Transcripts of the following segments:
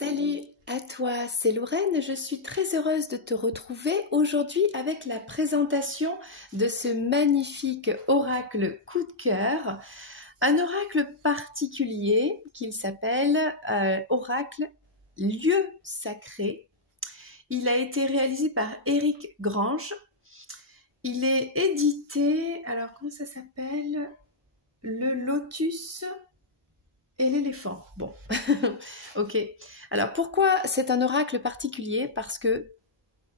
Salut à toi, c'est Lorraine. Je suis très heureuse de te retrouver aujourd'hui avec la présentation de ce magnifique oracle coup de cœur. Un oracle particulier qu'il s'appelle oracle lieu sacré. Il a été réalisé par Éric Grange. Il est édité, alors comment ça s'appelle? Le lotus et l'éléphant. Bon, ok. Alors pourquoi c'est un oracle particulier? Parce que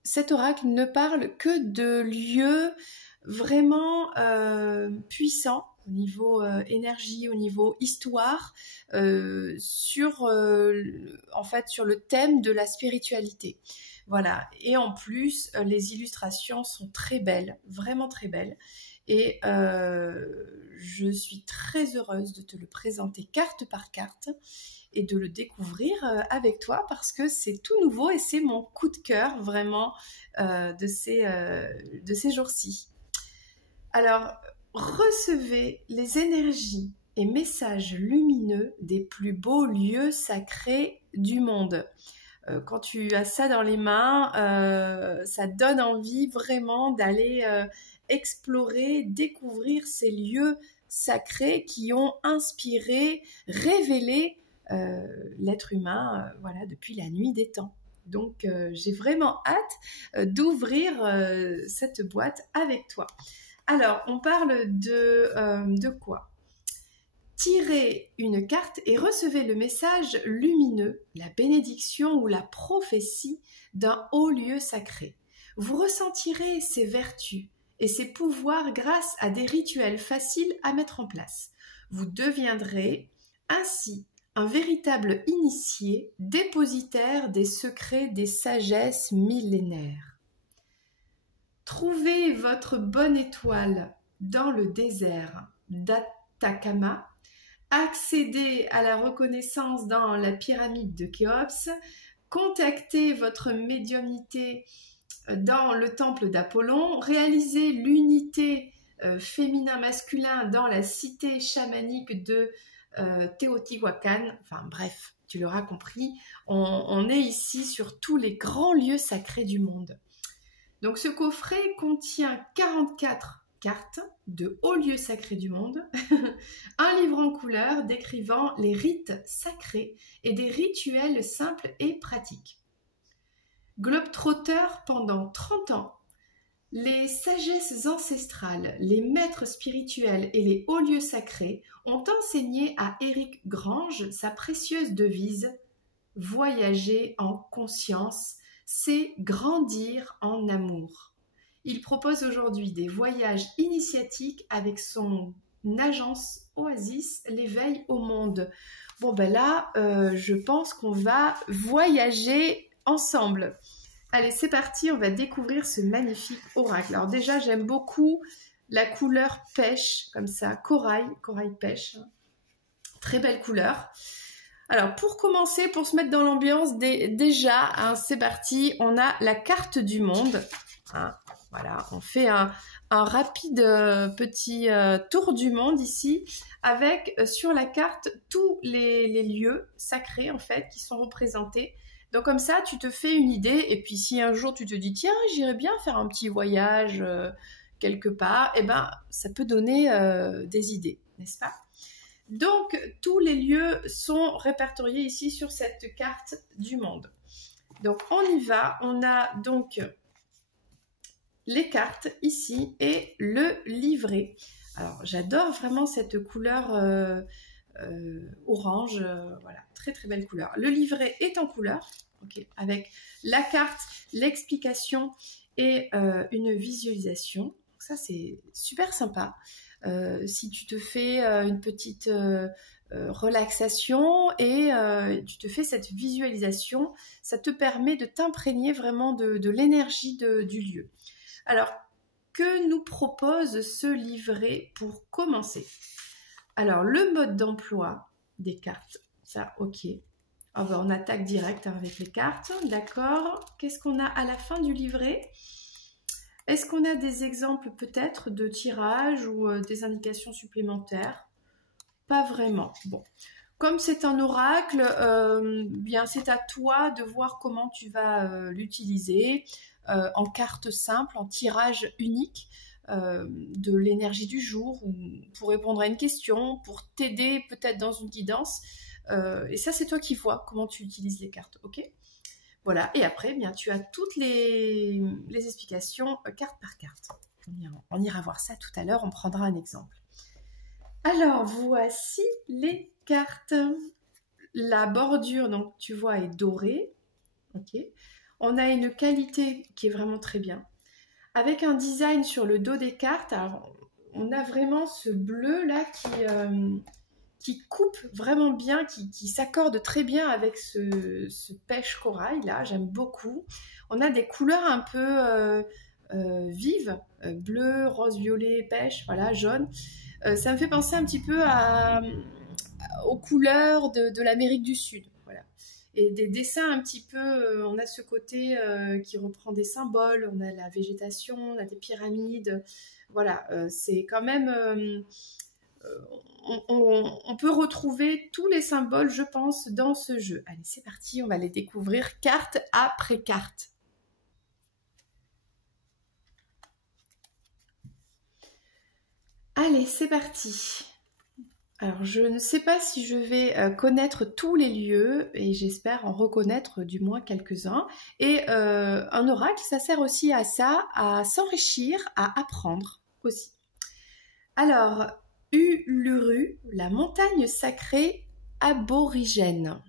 cet oracle ne parle que de lieux vraiment puissants au niveau énergie, au niveau histoire, sur le thème de la spiritualité. Voilà. Et en plus, les illustrations sont très belles, vraiment très belles. Et je suis très heureuse de te le présenter carte par carte et de le découvrir avec toi parce que c'est tout nouveau et c'est mon coup de cœur vraiment de ces jours-ci. Alors, recevez les énergies et messages lumineux des plus beaux lieux sacrés du monde. Quand tu as ça dans les mains, ça donne envie vraiment d'aller explorer, découvrir ces lieux sacrés qui ont inspiré, révélé l'être humain voilà, depuis la nuit des temps. Donc j'ai vraiment hâte d'ouvrir cette boîte avec toi. Alors, on parle de quoi? Tirez une carte et recevez le message lumineux, la bénédiction ou la prophétie d'un haut lieu sacré. Vous ressentirez ses vertus et ses pouvoirs grâce à des rituels faciles à mettre en place. Vous deviendrez ainsi un véritable initié, dépositaire des secrets des sagesses millénaires. Trouvez votre bonne étoile dans le désert d'Atacama. Accédez à la reconnaissance dans la pyramide de Khéops. Contactez votre médiumnité dans le temple d'Apollon. Réalisez l'unité féminin-masculin dans la cité chamanique de Teotihuacan. Enfin bref, tu l'auras compris, on est ici sur tous les grands lieux sacrés du monde. Donc ce coffret contient 44 cartes de hauts lieux sacrés du monde, un livre en couleur décrivant les rites sacrés et des rituels simples et pratiques. Globe-trotteur pendant 30 ans, les sagesses ancestrales, les maîtres spirituels et les hauts lieux sacrés ont enseigné à Éric Grange sa précieuse devise « Voyager en conscience », c'est grandir en amour. Il propose aujourd'hui des voyages initiatiques avec son agence Oasis, l'éveil au monde. Bon ben là, je pense qu'on va voyager ensemble. Allez, c'est parti, on va découvrir ce magnifique oracle. Alors déjà, j'aime beaucoup la couleur pêche, comme ça, corail pêche. Très belle couleur. Alors, pour commencer, pour se mettre dans l'ambiance, déjà, hein, c'est parti, on a la carte du monde. Hein, voilà, on fait un rapide petit tour du monde ici, avec sur la carte tous les lieux sacrés, en fait, qui sont représentés. Donc comme ça, tu te fais une idée, et puis si un jour tu te dis, tiens, j'irais bien faire un petit voyage quelque part, eh ben, ça peut donner des idées, n'est-ce pas? Donc, tous les lieux sont répertoriés ici sur cette carte du monde. Donc, on y va. On a donc les cartes ici et le livret. Alors, j'adore vraiment cette couleur orange. Voilà, très très belle couleur. Le livret est en couleur, okay, avec la carte, l'explication et une visualisation. Donc, ça, c'est super sympa. Si tu te fais une petite relaxation et tu te fais cette visualisation, ça te permet de t'imprégner vraiment de l'énergie du lieu. Alors, que nous propose ce livret pour commencer? Alors, le mode d'emploi des cartes, ça, ok. Ah ben, on attaque direct avec les cartes, d'accord. Qu'est-ce qu'on a à la fin du livret? Est-ce qu'on a des exemples peut-être de tirage ou des indications supplémentaires? Pas vraiment. Bon. comme c'est un oracle, bien c'est à toi de voir comment tu vas l'utiliser en carte simple, en tirage unique de l'énergie du jour, ou pour répondre à une question, pour t'aider peut-être dans une guidance. Et ça, c'est toi qui vois comment tu utilises les cartes, ok? Voilà, et après, bien, tu as toutes les explications carte par carte. On ira voir ça tout à l'heure, on prendra un exemple. Alors, voici les cartes. La bordure, donc tu vois, est dorée. Ok. On a une qualité qui est vraiment très bien. Avec un design sur le dos des cartes, alors, on a vraiment ce bleu là qui coupe vraiment bien, qui s'accorde très bien avec ce pêche corail là, j'aime beaucoup. On a des couleurs un peu vives, bleu, rose, violet, pêche, voilà, jaune. Ça me fait penser un petit peu aux couleurs de l'Amérique du Sud, voilà. Et des dessins un petit peu, on a ce côté qui reprend des symboles, on a la végétation, on a des pyramides, voilà, c'est quand même... on peut retrouver tous les symboles, je pense, dans ce jeu. Allez, c'est parti, on va les découvrir carte après carte. Allez, c'est parti. Alors, je ne sais pas si je vais connaître tous les lieux, et j'espère en reconnaître du moins quelques-uns. Et un oracle, ça sert aussi à ça, à s'enrichir, à apprendre aussi. Alors, Uluru, la montagne sacrée aborigène.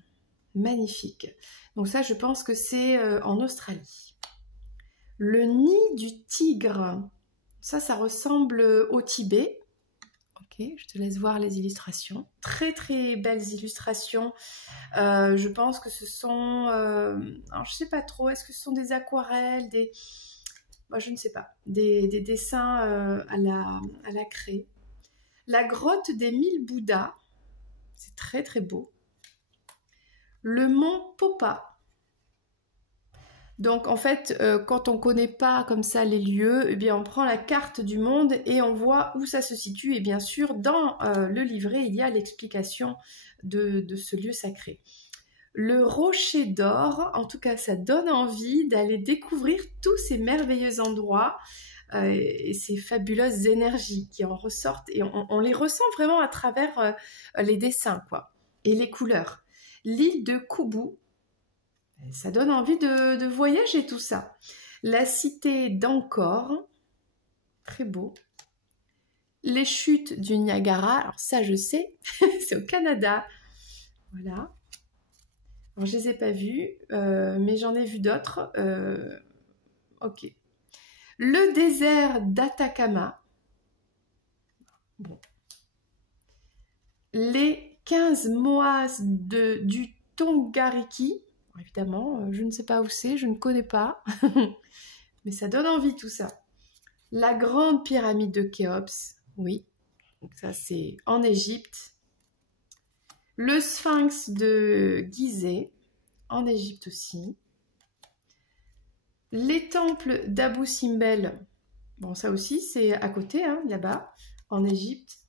Magnifique. Donc ça, je pense que c'est en Australie. Le nid du tigre. Ça ressemble au Tibet. Ok, je te laisse voir les illustrations. Très très belles illustrations. Je pense que ce sont... alors je sais pas trop, est-ce que ce sont des aquarelles, des... Moi, je ne sais pas. Des dessins à la craie. La grotte des 1000 Bouddhas. C'est très très beau. Le mont Popa. Donc en fait, quand on ne connaît pas comme ça les lieux, eh bien on prend la carte du monde et on voit où ça se situe. Et bien sûr, dans le livret, il y a l'explication de ce lieu sacré. Le rocher d'or, en tout cas, ça donne envie d'aller découvrir tous ces merveilleux endroits et ces fabuleuses énergies qui en ressortent. Et on les ressent vraiment à travers les dessins, quoi, et les couleurs. L'île de Koubou. Ça donne envie de voyager tout ça. La cité d'Angkor, très beau. Les chutes du Niagara, alors ça je sais, c'est au Canada. Voilà. Alors je les ai pas vues, mais j'en ai vu d'autres. Ok. Le désert d'Atacama. Bon. Les 15 moas du Tongariki. Évidemment, je ne sais pas où c'est, je ne connais pas, mais ça donne envie tout ça. La grande pyramide de Khéops, oui, donc ça c'est en Égypte. Le sphinx de Gizeh, en Égypte aussi. Les temples d'Abou Simbel, bon ça aussi c'est à côté, hein, là-bas, en Égypte.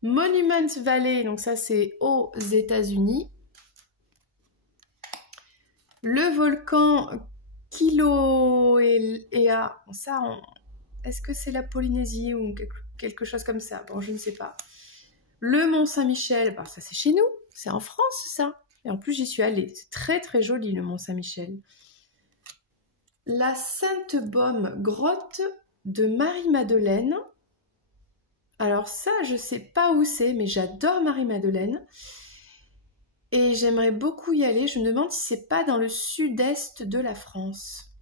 Monument Valley, donc ça c'est aux États-Unis. Le volcan Kilauea, ça, est-ce que c'est la Polynésie ou quelque chose comme ça? Bon, je ne sais pas. Le Mont Saint-Michel, bah, ça c'est chez nous, c'est en France ça. Et en plus j'y suis allée, c'est très très joli le Mont Saint-Michel. La Sainte-Baume, grotte de Marie-Madeleine. Alors ça, je ne sais pas où c'est, mais j'adore Marie-Madeleine. Et j'aimerais beaucoup y aller. Je me demande si c'est pas dans le sud-est de la France.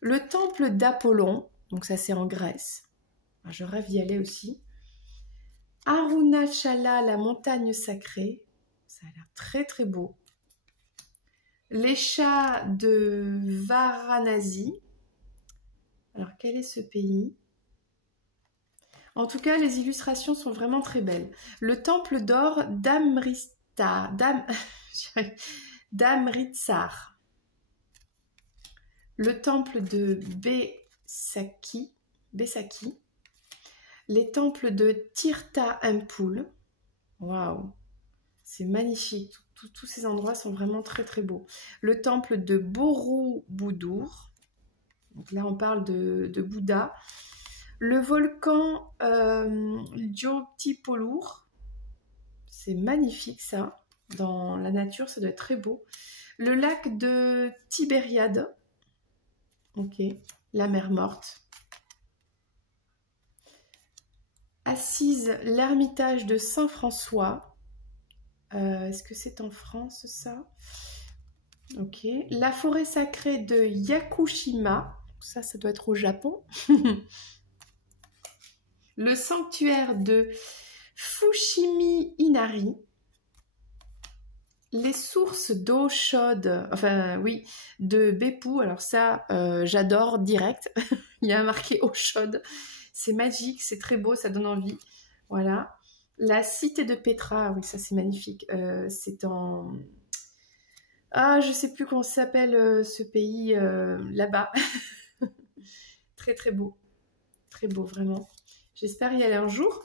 Le temple d'Apollon, donc ça c'est en Grèce. Je rêve d'y aller aussi. Arunachala, la montagne sacrée. Ça a l'air très très beau. Les chats de Varanasi. Alors quel est ce pays? En tout cas, les illustrations sont vraiment très belles. Le temple d'or d'Amritsar. Le temple de Besaki. Les temples de Tirtha Empul. Waouh! C'est magnifique. Tous ces endroits sont vraiment très très beaux. Le temple de Borobudur. Donc là, on parle de Bouddha. Le volcan Jyotipolur. C'est magnifique ça. Dans la nature, ça doit être très beau. Le lac de Tibériade. Ok. La mer morte. Assise, l'ermitage de Saint-François. Est-ce que c'est en France, ça? Ok. La forêt sacrée de Yakushima. Ça doit être au Japon. Le sanctuaire de Fushimi Inari. Les sources d'eau chaude, enfin oui, de Beppu. Alors ça, j'adore direct. Il y a marqué eau chaude. C'est magique, c'est très beau, ça donne envie. Voilà. La cité de Petra, oui, ça c'est magnifique. C'est en... Ah, je sais plus comment ça s'appelle ce pays là-bas. Très très beau. Très beau, vraiment. J'espère y aller un jour.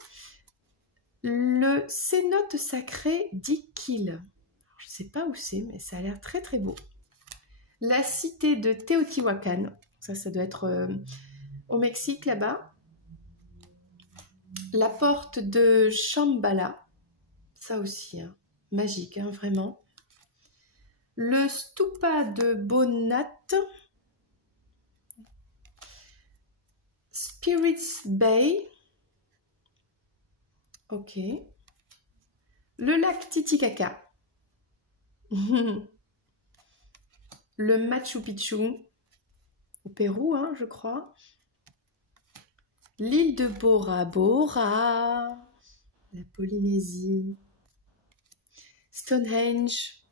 Le cénote sacré d'Iquil. Je ne sais pas où c'est, mais ça a l'air très très beau. La cité de Teotihuacan. Ça doit être au Mexique là-bas. La porte de Shambhala. Ça aussi, hein, magique, hein, vraiment. Le stupa de Bonat. Spirits Bay. Ok. Le lac Titicaca. Le Machu Picchu. Au Pérou, hein, je crois. L'île de Bora Bora. La Polynésie. Stonehenge.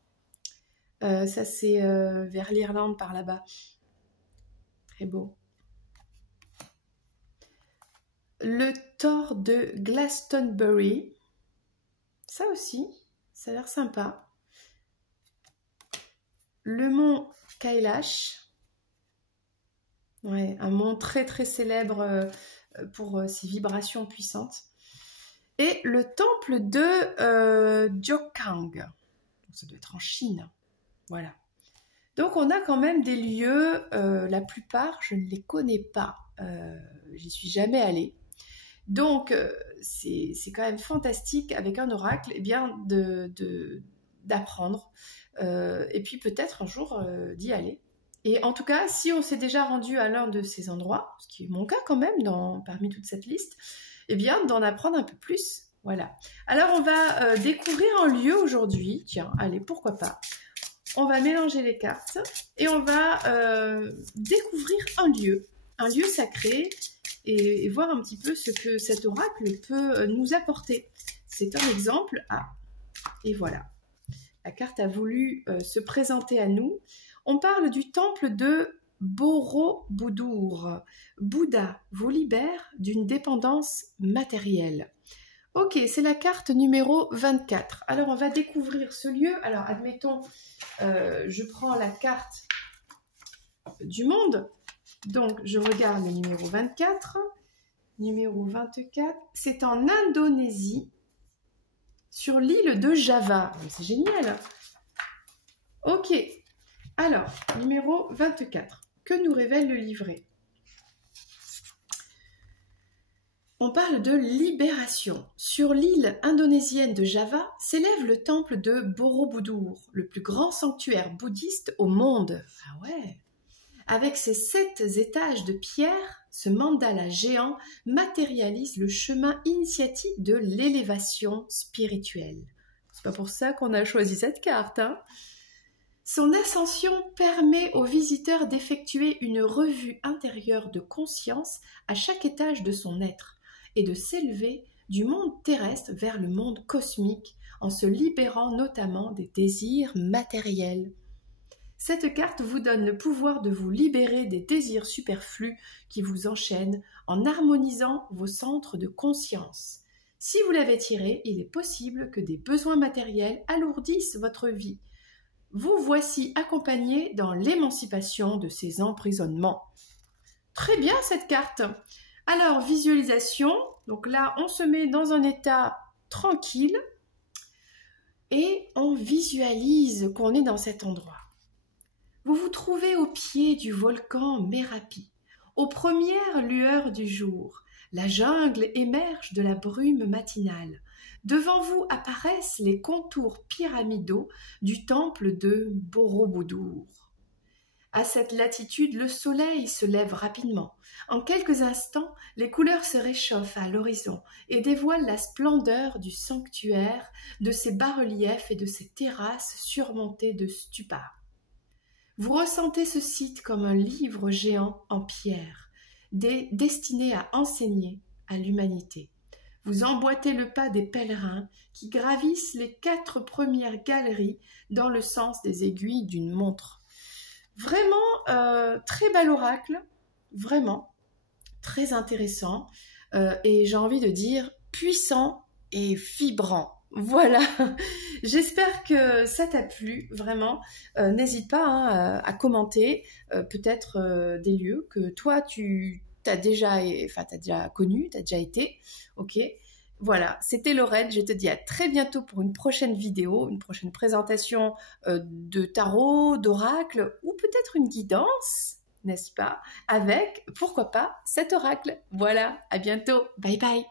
Ça, c'est vers l'Irlande, par là-bas. Très beau. Le Tor de Glastonbury. Ça aussi, ça a l'air sympa. Le mont Kailash. Ouais, un mont très très célèbre pour ses vibrations puissantes. Et le temple de Jokang. Ça doit être en Chine. Voilà. Donc on a quand même des lieux, la plupart je ne les connais pas. J'y suis jamais allée. Donc c'est quand même fantastique avec un oracle, eh bien d'apprendre et puis peut-être un jour d'y aller. Et en tout cas, si on s'est déjà rendu à l'un de ces endroits, ce qui est mon cas quand même parmi toute cette liste, eh bien d'en apprendre un peu plus. Voilà. Alors on va découvrir un lieu aujourd'hui. Tiens, allez, pourquoi pas. On va mélanger les cartes et on va découvrir un lieu sacré et voir un petit peu ce que cet oracle peut nous apporter. C'est un exemple. Ah, et voilà. La carte a voulu se présenter à nous. On parle du temple de Borobudur. Bouddha vous libère d'une dépendance matérielle. Ok, c'est la carte numéro 24. Alors, on va découvrir ce lieu. Alors, admettons, je prends la carte du monde. Donc, je regarde le numéro 24. Numéro 24, c'est en Indonésie, sur l'île de Java. C'est génial. Ok. Alors, numéro 24. Que nous révèle le livret? On parle de libération. Sur l'île indonésienne de Java s'élève le temple de Borobudur, le plus grand sanctuaire bouddhiste au monde. Ah ouais. Avec ses 7 étages de pierre, ce mandala géant matérialise le chemin initiatique de l'élévation spirituelle. C'est pas pour ça qu'on a choisi cette carte, hein. Son ascension permet aux visiteurs d'effectuer une revue intérieure de conscience à chaque étage de son être et de s'élever du monde terrestre vers le monde cosmique en se libérant notamment des désirs matériels. Cette carte vous donne le pouvoir de vous libérer des désirs superflus qui vous enchaînent en harmonisant vos centres de conscience. Si vous l'avez tiré, il est possible que des besoins matériels alourdissent votre vie. Vous voici accompagné dans l'émancipation de ces emprisonnements. Très bien cette carte. Alors, visualisation. Donc là, on se met dans un état tranquille. et on visualise qu'on est dans cet endroit. Vous vous trouvez au pied du volcan Merapi, aux premières lueurs du jour. La jungle émerge de la brume matinale. Devant vous apparaissent les contours pyramidaux du temple de Borobudur. À cette latitude, le soleil se lève rapidement. En quelques instants, les couleurs se réchauffent à l'horizon et dévoilent la splendeur du sanctuaire, de ses bas-reliefs et de ses terrasses surmontées de stupas. Vous ressentez ce site comme un livre géant en pierre, destiné à enseigner à l'humanité. Vous emboîtez le pas des pèlerins qui gravissent les 4 premières galeries dans le sens des aiguilles d'une montre. Vraiment, très bel oracle, vraiment, très intéressant, et j'ai envie de dire puissant et vibrant. Voilà, j'espère que ça t'a plu, vraiment. N'hésite pas à commenter peut-être des lieux que toi tu as déjà connu, tu as déjà été, ok. Voilà, c'était Lorraine, je te dis à très bientôt pour une prochaine vidéo, une prochaine présentation de tarot, d'oracle ou peut-être une guidance, n'est-ce pas, avec, pourquoi pas, cet oracle. Voilà, à bientôt, bye bye.